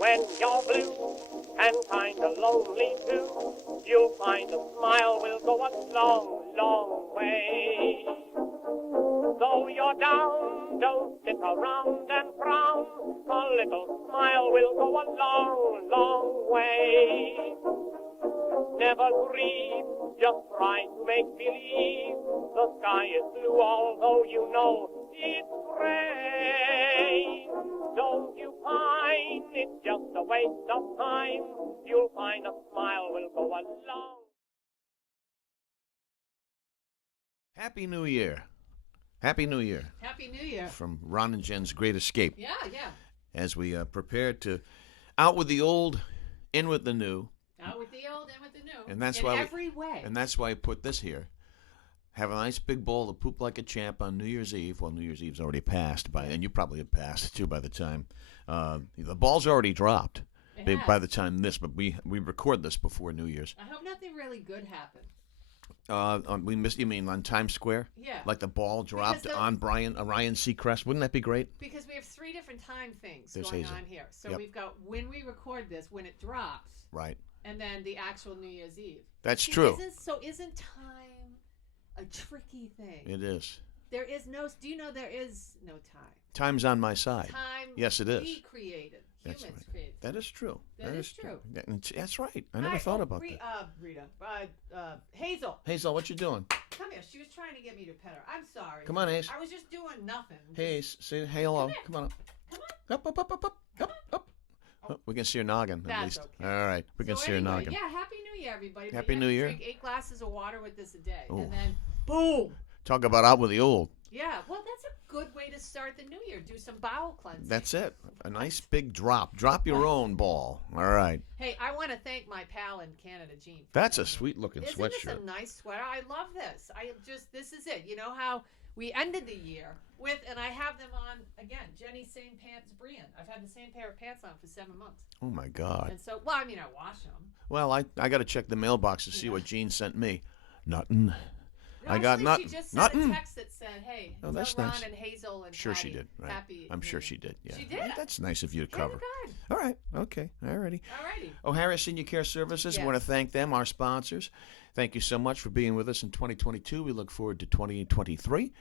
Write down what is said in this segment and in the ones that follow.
When you're blue and kinda lonely too, you'll find a smile will go a long, long way. Though you're down, don't sit around and frown. A little smile will go a long, long way. Never grieve, just try to make believe the sky is blue, although you know it's gray. Don't you pine, it's just a waste of time. You'll find a smile will go a long. Happy New Year. Happy New Year. Happy New Year. From Ron and Jen's Great Escape. Yeah. As we prepare to out with the old, in with the new. Out with the old, in with the new. And that's in why every way. And that's why I put this here. Have a nice big bowl of poop like a champ on New Year's Eve. Well, New Year's Eve's already passed and you probably have passed too by the time the ball's already dropped by the time but we record this before New Year's. I hope nothing really good happened. We missed. You mean on Times Square? Yeah. Like the ball dropped on Ryan Seacrest. Wouldn't that be great? Because we have 3 different time things There's going Hazel. on here. So we've got when we record this, when it drops, right, and then the actual New Year's Eve. That's true. Isn't time a tricky thing? It is. There is no. Do you know there is no time? Time's on my side. Time. Yes, it is. We created. That's Humans right. created. That is true. That is true. That's right. I never thought about that. Rita. Hazel. Hazel, what you doing? Come here. She was trying to get me to pet her. I'm sorry. Come on, Haze. I was just doing nothing. Hey, say hey, hello. Come on up. Up. Oh, we can see your noggin, at That's least. okay. All right. We can see your noggin. Yeah, Happy New Year, everybody. Happy you New Year. Drink 8 glasses of water with this a day. Ooh. And then, boom. Talk about out with the old. Yeah, well, that's a good way to start the new year. Do some bowel cleansing. That's it. A nice big drop. Drop your own ball. All right. Hey, I want to thank my pal in Canada, Gene. That's a sweet-looking Isn't sweatshirt. this a nice sweater? I love this. This is it. You know how we ended the year with, and I have them on, again, Jenny's same pants, Brian. I've had the same pair of pants on for 7 months. Oh, my God. And so, well, I mean, I wash them. Well, I got to check the mailbox to see what Gene sent me. Nothing. No, I got actually, she just sent nothing. a text that said, "Hey, Oh, that's tell Ron nice. and Hazel and Sure Patty, she did. Right. Happy I'm New sure Year." she did. Yeah. She did. Well, that's nice of you to cover. Good. All right. Okay. All righty. Alrighty. O'Hara Senior Care Services. Yes. We want to thank them, our sponsors. Thank you so much for being with us in 2022. We look forward to 2023.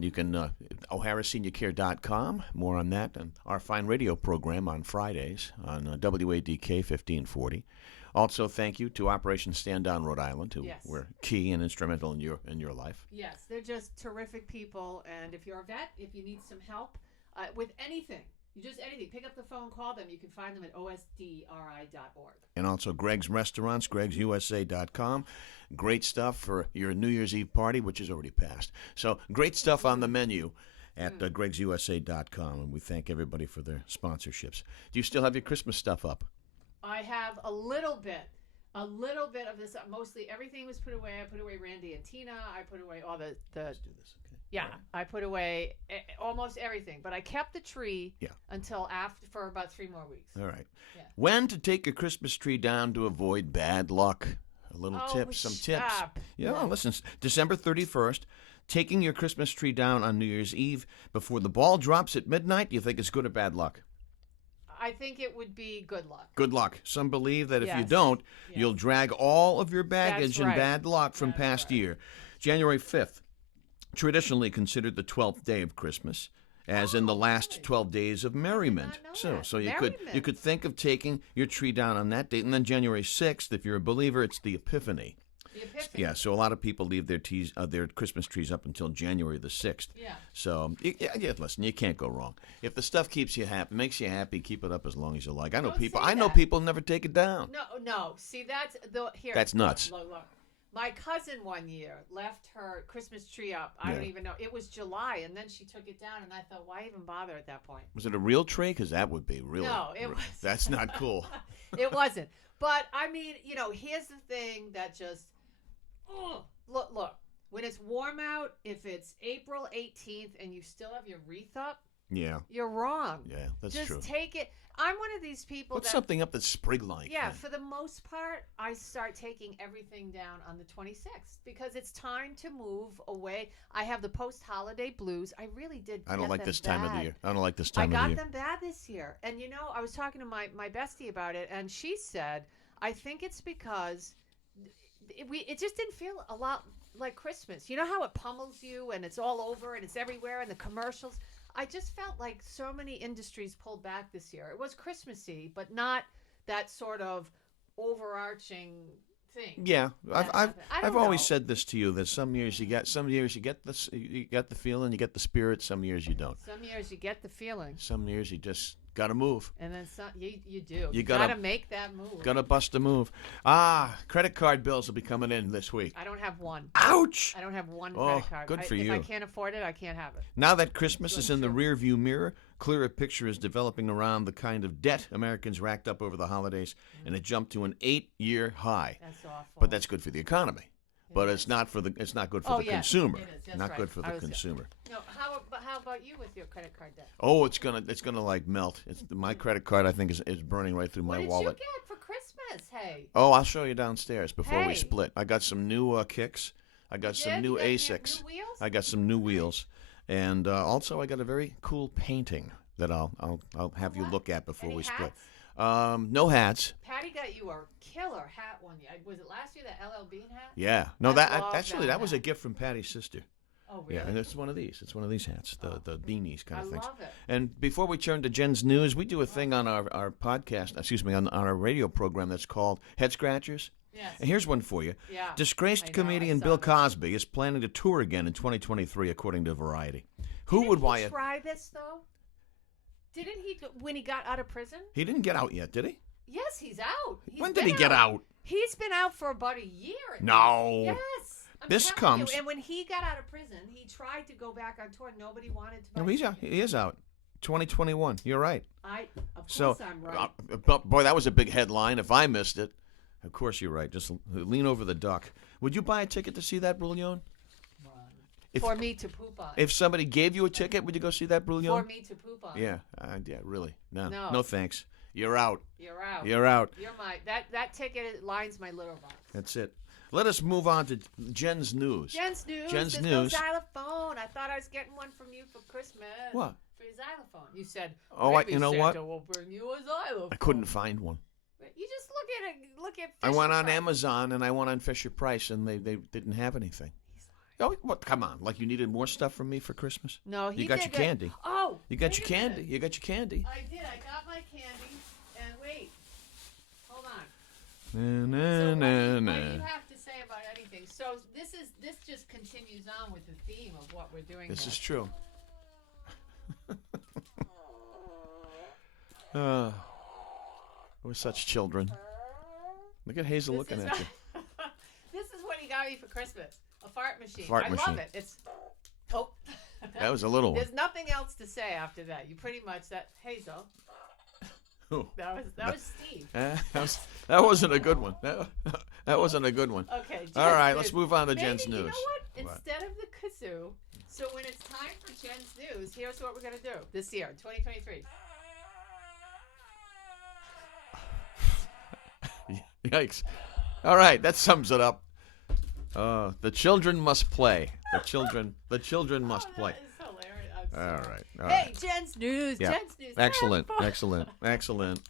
You can o'haraseniorcare.com. More on that and our fine radio program on Fridays on WADK 1540. Also, thank you to Operation Stand Down Rhode Island, who were key and instrumental in your life. Yes, they're just terrific people. And if you're a vet, if you need some help with anything, pick up the phone, call them. You can find them at osdri.org. And also Greg's Restaurants, gregsusa.com. Great stuff for your New Year's Eve party, which is already passed. So great stuff on the menu at gregsusa.com. And we thank everybody for their sponsorships. Do you still have your Christmas stuff up? I have a little bit of this. Mostly everything was put away. I put away Randy and Tina. I put away all the Let's do this, okay? yeah. Right. I put away almost everything, but I kept the tree until for about 3 more weeks. All right. Yeah. When to take your Christmas tree down to avoid bad luck? A little tip, some tips. Yeah, listen. December 31st, taking your Christmas tree down on New Year's Eve before the ball drops at midnight. Do you think it's good or bad luck? I think it would be good luck. Good luck. Some believe that if you don't, you'll drag all of your baggage and bad luck from past year. January 5th, traditionally considered the 12th day of Christmas, as in the last 12 days of merriment. So you could think of taking your tree down on that date. And then January 6th, if you're a believer, it's the Epiphany. Yeah, so a lot of people leave their Christmas trees up until January the 6th. Yeah. So, listen, you can't go wrong. If the stuff keeps you happy, makes you happy, keep it up as long as you like. I know people never take it down. No. See, That's nuts. Look. My cousin one year left her Christmas tree up. I don't even know. It was July, and then she took it down, and I thought, why even bother at that point? Was it a real tree? Because that would be really... No, it was. That's not cool. It wasn't. But, I mean, here's the thing that just... Look. When it's warm out, if it's April 18th and you still have your wreath up, Yeah. You're wrong. Yeah, that's Just true. take it. I'm one of these people Put that something up that's sprig-like. yeah, then. for the most part, I start taking everything down on the 26th because it's time to move away. I have the post-holiday blues. I really did. I don't get like them this time of the bad. year. I don't like this I time of the got year. them bad this year. And I was talking to my bestie about it, and she said, I think it's because it just didn't feel a lot like Christmas. You know how it pummels you and it's all over and it's everywhere and the commercials? I just felt like so many industries pulled back this year. It was Christmassy, but not that sort of overarching thing. Yeah, I've always know. said this to you that some years you get the feeling, you get the spirit. Some years you don't. Some years you get the feeling, Some years you just gotta move. and then some you do. You gotta gotta- make that move. Gotta bust a move. Credit card bills will be coming in this week. I don't have one. Ouch! I don't have one Oh, credit card. good for If you. I can't afford it, I can't have it. Now that Christmas is in the True. rear view mirror, clearer picture is developing around the kind of debt Americans racked up over the holidays, and it jumped to an 8-year high. That's awful. But that's good for the economy. But It it's not good for Oh, the yes, consumer. it is. That's Not right. good for I the was- consumer. No, how about you with your credit card debt? Oh, it's gonna like melt. My credit card, I think, is burning right through my What did wallet. you get for Christmas? Hey. Oh, I'll show you downstairs before we Hey. split. I got some new kicks. I got some Did? new You got your Asics. new wheels? I got some new wheels, and also I got a very cool painting that I'll have you What? look at before Any we split. hats? No hats. Patty got you a killer hat one year. Was it last year, that LL Bean hat? Yeah. No, I love actually that that was a hat. gift from Patty's sister. Oh, really? Yeah, and it's one of these. It's one of these hats, the beanies kind I of things. love it. And before we turn to Jen's news, we do a thing on our podcast, on our radio program that's called Head Scratchers. Yes. And here's one for you. Yeah. Disgraced I know, comedian I saw Bill this. Cosby is planning to tour again in 2023, according to Variety. Who Didn't would he buy it? try this, though? Didn't he, when he got out of prison? He didn't get out yet, did he? Yes, he's out. When did he get out? He's been out for about a year. at No. least. Yes. I'm This telling comes- You. And when he got out of prison, he tried to go back on tour. Nobody wanted to. No, buy he's out. tickets. He is out. 2021. You're right. Of So, course I'm right. boy, that was a big headline. If I missed it, of course you're right. Just lean over the duck. Would you buy a ticket to see that Brouillon? if- for me to poop on. If somebody gave you a ticket, would you go see that For Brouillon? me to poop on. Yeah, really. No, No. no, thanks. You're out. You're out. You're out. You're my that ticket lines my litter box. That's it. Let us move on to Jen's news. Jen's news. Jen's There's news. no xylophone. I thought I was getting one from you for Christmas. What? For your xylophone. You said. Oh, maybe you know Santa what? will bring you a xylophone. I couldn't find one. You just look at it. Look at. I went Fisher on Price. Amazon and I went on Fisher Price and they didn't have anything. Oh, what? Come on! Like you needed more stuff from me for Christmas? No, he You got did your that- candy. Oh, You got wait your a minute. candy. You got your candy. I did. I got my candy. And wait, hold on. Na, So na, what do na. you have to say about anything? So this just continues on with the theme of what we're doing. This here. is true. We're such children. Look at Hazel This looking is at you. This is what he got me for Christmas. A fart machine. Fart I machine. love it. It's oh. That was a little one. There's nothing else to say after that. You pretty much that Hazel. Ooh. That was Steve. That wasn't a good one. That wasn't a good one. Okay. Jen's All right, news. let's move on to Maybe, Jen's you know news. what? What? Instead of the kazoo, so when it's time for Jen's news, here's what we're gonna do this year, 2023. Yikes. All right, that sums it up. The children must play. The children must play. That is hilarious. I'm All sorry. right. All Hey, right. Jen's news. Yeah. Jen's news. Excellent. Have fun. Excellent. Excellent.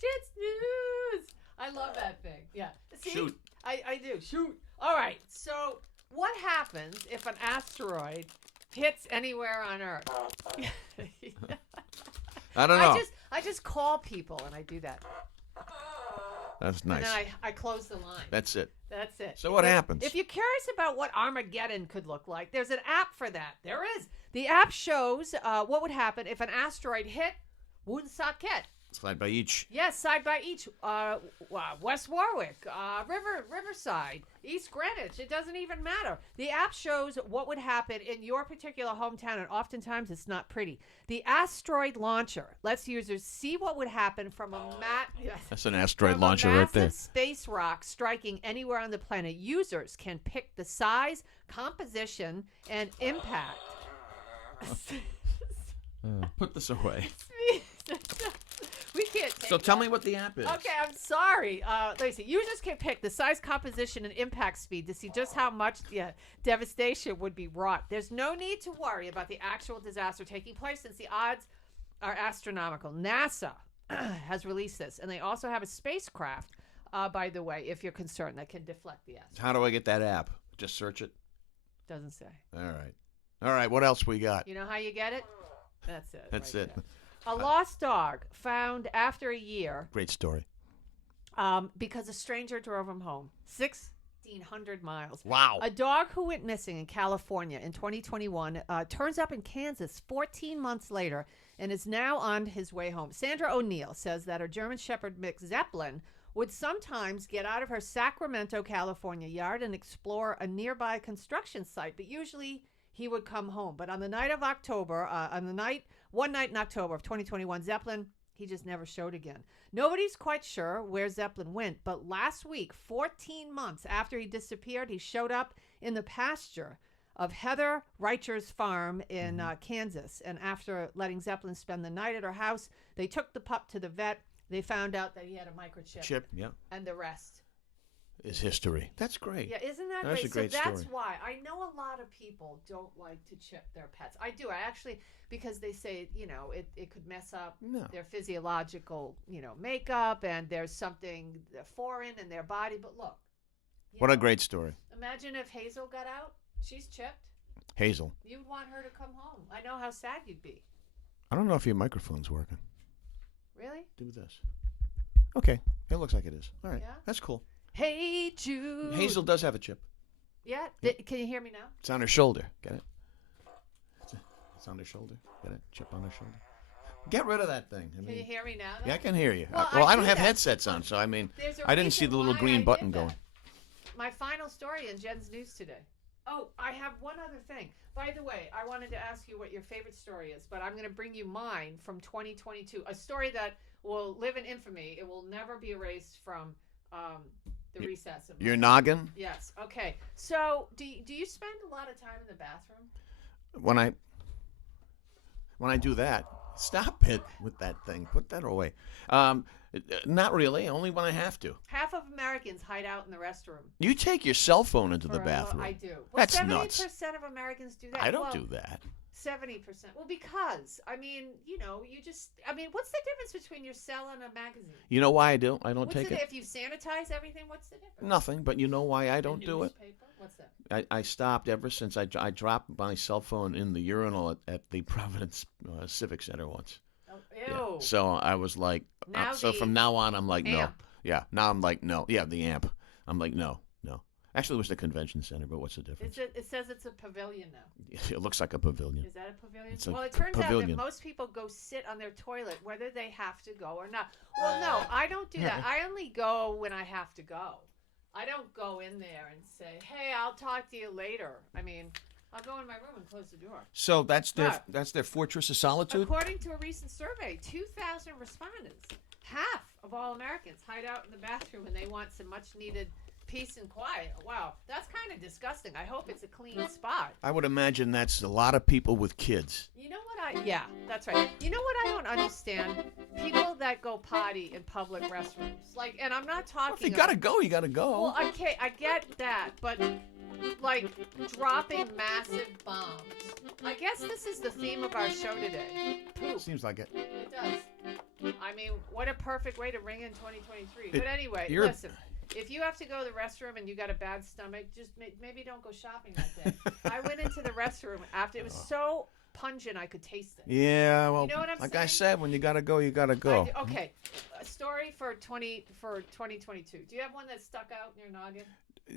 Jen's news. I love that thing. Yeah. See, Shoot. I do. Shoot. All right. So, what happens if an asteroid hits anywhere on Earth? I don't know. I just call people and I do that. That's And nice. then I close the line. That's it. That's it. So what happens? If you're curious about what Armageddon could look like, there's an app for that. There is. The app shows what would happen if an asteroid hit Woonsocket. Slide by each. Yes, side by each. West Warwick, Riverside, East Greenwich. It doesn't even matter. The app shows what would happen in your particular hometown, and oftentimes it's not pretty. The asteroid launcher lets users see what would happen from a That's an asteroid from launcher a right there. massive space rock striking anywhere on the planet. Users can pick the size, composition, and impact. Put this away. We can't take So tell me what the app is. Okay, I'm sorry. Let me see. Users can pick the size, composition, and impact speed to see just how much devastation would be wrought. There's no need to worry about the actual disaster taking place since the odds are astronomical. NASA has released this, and they also have a spacecraft, by the way, if you're concerned, that can deflect the asteroid. How do I get that app? Just search it? Doesn't say. All right, what else we got? You know how you get it? That's it. That's right it. there. A lost dog found after a year Great story. because a stranger drove him home. 1,600 miles. Wow. A dog who went missing in California in 2021 turns up in Kansas 14 months later and is now on his way home. Sandra O'Neill says that her German Shepherd mix Zeppelin would sometimes get out of her Sacramento, California yard and explore a nearby construction site, but usually he would come home. But on the night of October, one night in October of 2021, Zeppelin, he just never showed again. Nobody's quite sure where Zeppelin went, but last week, 14 months after he disappeared, he showed up in the pasture of Heather Reicher's farm in Kansas. And after letting Zeppelin spend the night at her house, they took the pup to the vet. They found out that he had a microchip. And the rest is history. That's great. Yeah, isn't that That's great? a great so that's story. why I know a lot of people don't like to chip their pets. I do. I actually, because they say, it could mess up their physiological, makeup, and there's something foreign in their body. But look. What a great story. Imagine if Hazel got out. She's chipped. Hazel. You'd want her to come home. I know how sad you'd be. I don't know if your microphone's working. Really? Do this. Okay. It looks like it is. All right. Yeah? That's cool. Hey, Jude. Hazel does have a chip. Yeah? Can you hear me now? It's on her shoulder. Get it? It's on her shoulder. Get it? Chip on her shoulder. Get rid of that thing. Can you hear me now, though? Yeah, I can hear you. Well, I I don't do have that. headsets on, so I mean, There's a I didn't see reason the little why green I button did that. going. My final story in Jen's News today. Oh, I have one other thing. By the way, I wanted to ask you what your favorite story is, but I'm going to bring you mine from 2022. A story that will live in infamy. It will never be erased from the recess of Your noggin? Yes. Okay. So, do you spend a lot of time in the bathroom? When I do that, stop it with that thing. Put that away. Not really. Only when I have to. Half of Americans hide out in the restroom. You take your cell phone into the bathroom. I do. Well, That's 70% nuts. of Americans do that. I don't do that. 70%. Well, because, what's the difference between your cell and a magazine? You know why I do? I don't take it. If you sanitize everything, what's the difference? Nothing, but you know why I don't do it? What's that? I stopped ever since I dropped my cell phone in the urinal at the Providence Civic Center once. Oh, ew. Yeah. So I was like, from now on, I'm like, no. amp. Yeah. Now I'm like, no. Yeah, the amp. I'm like, no. Actually, it was the convention center, but what's the difference? It says it's a pavilion now. It looks like a pavilion. Is that a pavilion? It's a Well, it turns out pavilion. that most people go sit on their toilet whether they have to go or not. Well, no, I don't do that. I only go when I have to go. I don't go in there and say, hey, I'll talk to you later. I mean, I'll go in my room and close the door. So that's their fortress of solitude? According to a recent survey, 2,000 respondents, half of all Americans hide out in the bathroom when they want some much-needed peace and quiet. Wow, that's kind of disgusting. I hope it's a clean spot. I would imagine that's a lot of people with kids. You know what yeah, that's right. You know what I don't understand? People that go potty in public restrooms. Like, and I'm not talking If you gotta go, you gotta go. Well, okay, I get that, but like dropping massive bombs. I guess this is the theme of our show today. Poop. Seems like it. It does. I mean, what a perfect way to ring in 2023. But anyway, you're- listen. If you have to go to the restroom and you got a bad stomach, just maybe don't go shopping that day. I went into the restroom after it was so pungent I could taste it. Yeah, well, You know what I'm like I saying? said, when you gotta go, you gotta go. Okay, a story for 2022. Do you have one that stuck out in your noggin?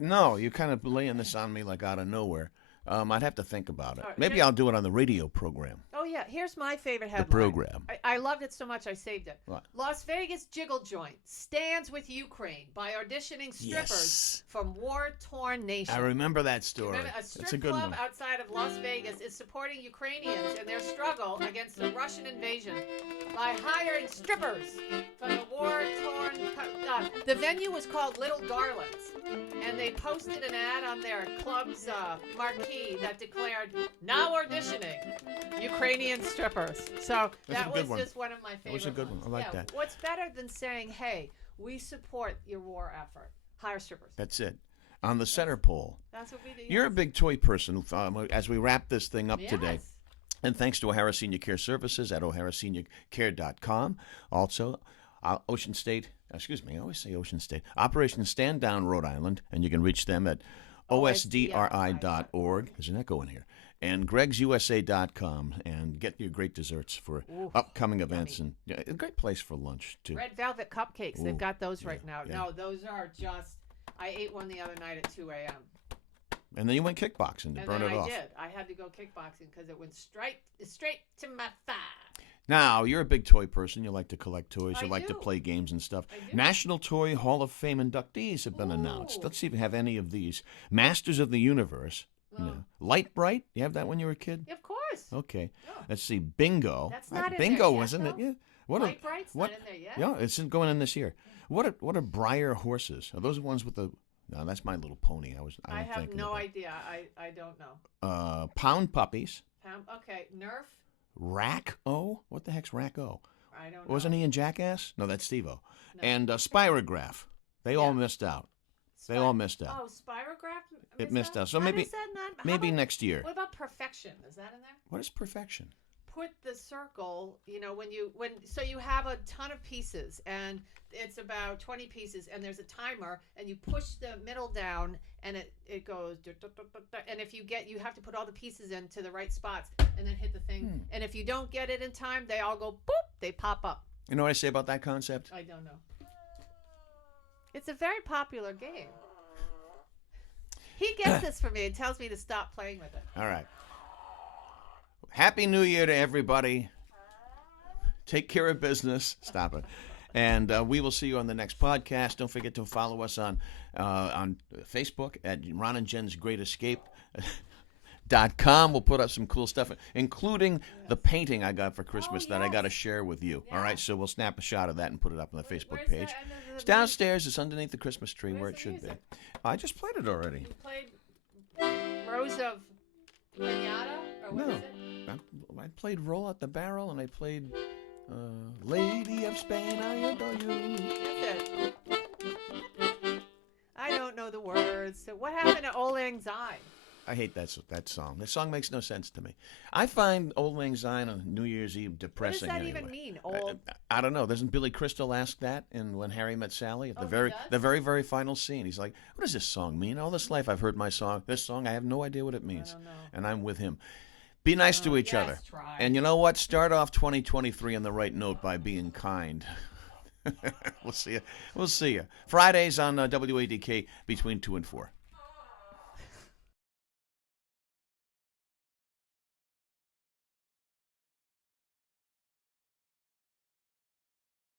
No, you're kind of laying this on me like out of nowhere. I'd have to think about it. All right, Maybe I'll do it on the radio program. Oh, yeah. Here's my favorite headline. The program. I loved it so much I saved it. What? Las Vegas Jiggle Joint stands with Ukraine by auditioning strippers Yes. from war-torn nation. I remember that story. Remember, a That's a strip good club one. outside of Las Vegas is supporting Ukrainians in their struggle against the Russian invasion by hiring strippers from the war-torn... the venue was called Little Darlings, and they posted an ad on their club's marquee that declared, now auditioning, Ukrainian Ukrainian strippers. So that was one. just one of my favorite. That was a good one. I like that. What's better than saying, "Hey, we support your war effort"? Hire strippers. That's it. On the center pole. That's what we do. You're a big toy person. As we wrap this thing up Yes. today. And thanks to O'Hara Senior Care Services at oharaseniorcare.com. Also, Ocean State, excuse me, I always say Ocean State, Operation Stand Down Rhode Island, and you can reach them at osdri.org. There's an echo in here. And gregsusa.com, and get your great desserts for upcoming events. And a great place for lunch, too. Red Velvet Cupcakes. They've got those right now. Yeah. No, those are just, I ate one the other night at 2 a.m. And then you went kickboxing to burn it off. I did. I had to go kickboxing because it went straight to my thigh. Now, you're a big toy person. You like to collect toys. I You like to do. play games and stuff. I do. National Toy Hall of Fame inductees have been announced. Let's see if we have any of these. Masters of the Universe. No. Light Bright. You have that when you were a kid? Of course. Okay. Yeah. Let's see. Bingo. That's not in Bingo, there yet, wasn't it? though. Yeah. What Light Bright's not in there yet. Yeah, it's going in this year. What are Breyer horses? Are those the ones with the? No, that's My Little Pony. I have no idea. I don't know. Pound Puppies. Okay, Nerf. Rack-O? What the heck's Rack-O? I don't know. Wasn't he in Jackass? No, that's Steve-O. No. And Spirograph. They all missed out. They all missed out. Oh, Spirograph. It missed out. So How maybe does that not, how maybe about- next year. What about Perfection? Is that in there? What is perfection? Put the circle, so you have a ton of pieces and it's about 20 pieces and there's a timer and you push the middle down and it goes and if you have to put all the pieces into the right spots and then hit the thing and if you don't get it in time they all go boop, they pop up. You know what I say about that concept? I don't know. It's a very popular game. He gets this for me and tells me to stop playing with it. All right. Happy New Year to everybody. Take care of business. Stop it. And we will see you on the next podcast. Don't forget to follow us on Facebook at Ron and Jen's Great Escape. .com. We'll put up some cool stuff, including the painting I got for Christmas that I got to share with you. Yeah. All right, so we'll snap a shot of that and put it up on the Facebook Where's page. It's downstairs. It's underneath the Christmas tree where Where's it the should be. music? I just played it already. You played Rose of Pinata, or what is it? I played Roll Out the Barrel, and I played Lady of Spain, I Adore You. That's it. I don't know the words. So what happened to Old Lang Syne? I hate that song. That song makes no sense to me. I find Old Lang Syne on New Year's Eve depressing. What does that anyway. even mean? Old. I don't know. Doesn't Billy Crystal ask that in When Harry Met Sally? At the he does? the very final scene, he's like, "What does this song mean? All this life I've heard this song. I have no idea what it means." I don't know. And I'm with him. Be nice to each yes, other. try. And you know what? Start off 2023 on the right note by being kind. We'll see you. Fridays on WADK between 2 and 4.